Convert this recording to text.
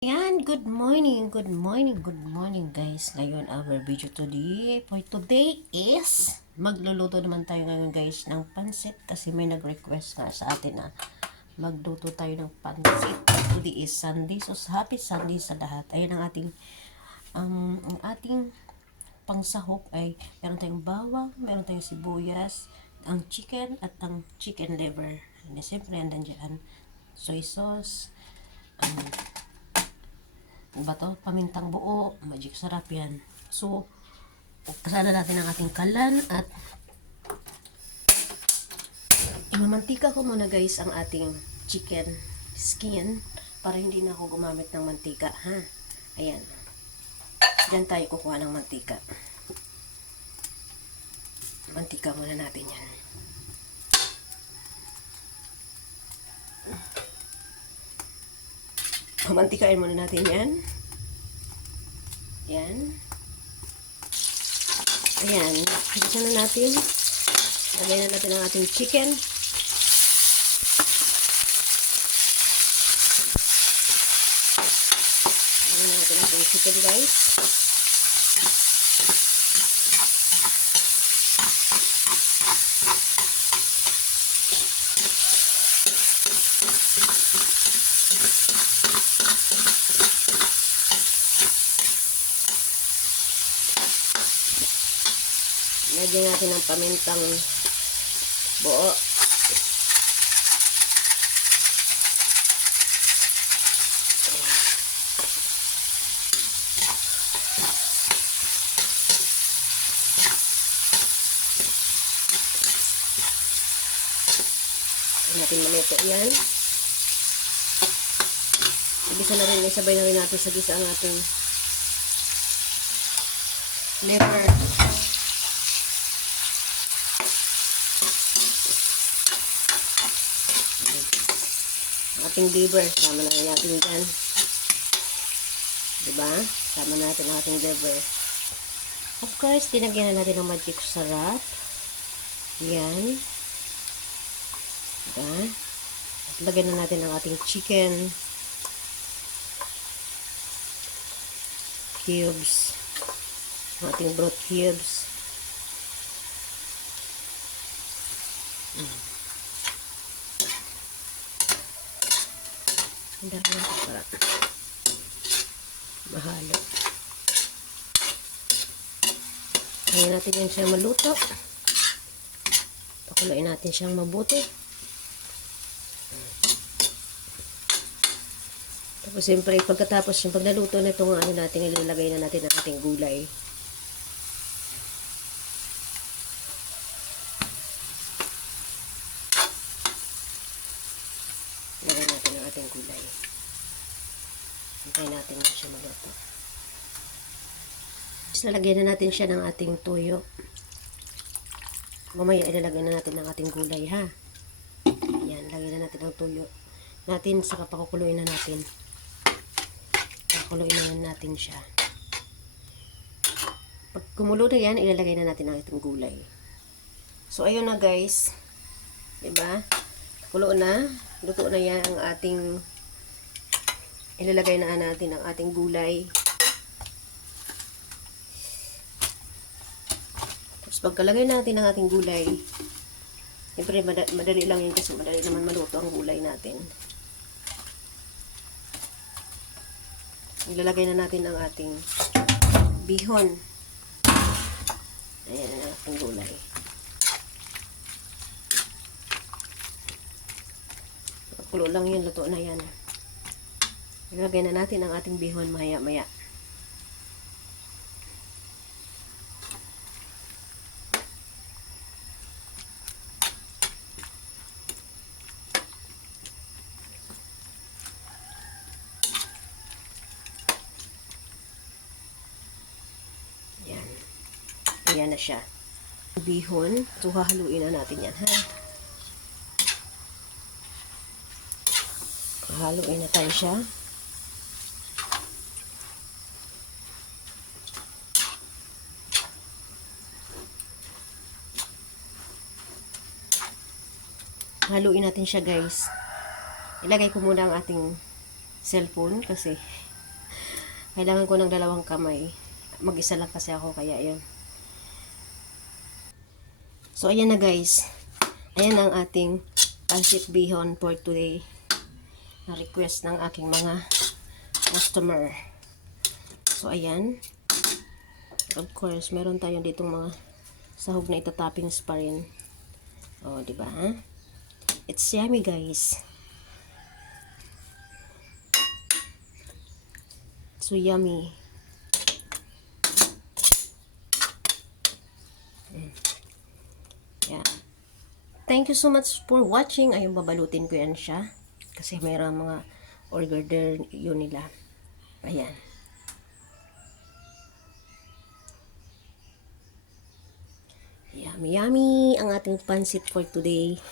Yan, good morning guys. Ngayon our video today for today is magluluto naman tayo ngayon guys ng pansit kasi may nag-request nga sa atin na magluto tayo ng pansit. Today is Sunday, so happy Sunday sa lahat. Ayun ang ating pangsahok ay meron tayong bawang, meron tayong sibuyas, ang chicken at ang chicken liver. And siyempre andan dyan soy sauce, pamintang buo, magic sarap yan. So, kasana natin ang ating kalan at imamantika ko muna guys ang ating chicken skin para hindi na ako gumamit ng mantika, ha? Ayan. Diyan tayo kukuha ng mantika. Mantika muna natin yan. Mantikain muna natin yan. Yan. Ayan. Higisa na natin. Lagay na natin ang ating chicken. Lagay na natin ang ating chicken guys. Lagyan natin ng pamintang buo. Lagyan natin maluto yan. Igisa na rin, isabay na rin natin sa gisa ang ating liver. Ating liver, sama na natin dyan. Diba? Sama natin ang ating liver. Of course, dinagyan na natin ng magic sarap. Yan. Diba? At lagyan na natin ang ating chicken cubes. Ang ating broth cubes. Hindi lang para mahalo. Kaya natin yan siya maluto. Pakuluin natin siyang mabuti. Tapos siyempre pagkatapos yung pag naluto na itong ano natin, ilalagay na natin ang ating gulay. Lagay natin ang ating gulay. Hintayin natin na siya maluto. Tapos lalagyan na natin siya ng ating tuyo. Mamaya ilalagay na natin ang ating gulay, ha. Ayan, lagyan na natin ang tuyo natin, saka pakukuluin na natin. Pakukuluin na natin siya. Pag kumulo na yan, ilalagay na natin ang ating gulay. So ayun na guys, diba? Kulo na, luto na yan ang ating, ilalagay na natin ang ating gulay. Tapos pagkalagay natin ang ating gulay, siyempre madali lang yun kasi madali naman maluto ang gulay natin. Ilalagay na natin ang ating bihon. Ayan ang ating gulay. Kulo lang yun, luto na yan. Ilagay na natin ang ating bihon maya-maya. Yan. Ayan na siya. Bihon. So, hahaluin na natin yan, ha? Haluin na tayo siya. Haluin natin siya guys. Ilagay ko muna ang ating cellphone kasi Kailangan ko ng 2 kamay. Mag-isa lang kasi ako, kaya yun. So, ayan na guys. Ayan ang ating pancit bihon for today. Na request ng aking mga customer. So, ayan. Of course, meron tayo ditong mga sahog na itatoppings pa rin. O, diba? It's yummy guys. So yummy. Yeah. Thank you so much for watching. Ayun, babalutin ko yan siya. Kasi mayroon mga order yun nila. Ayan. Yummy, yummy ang ating pancit for today.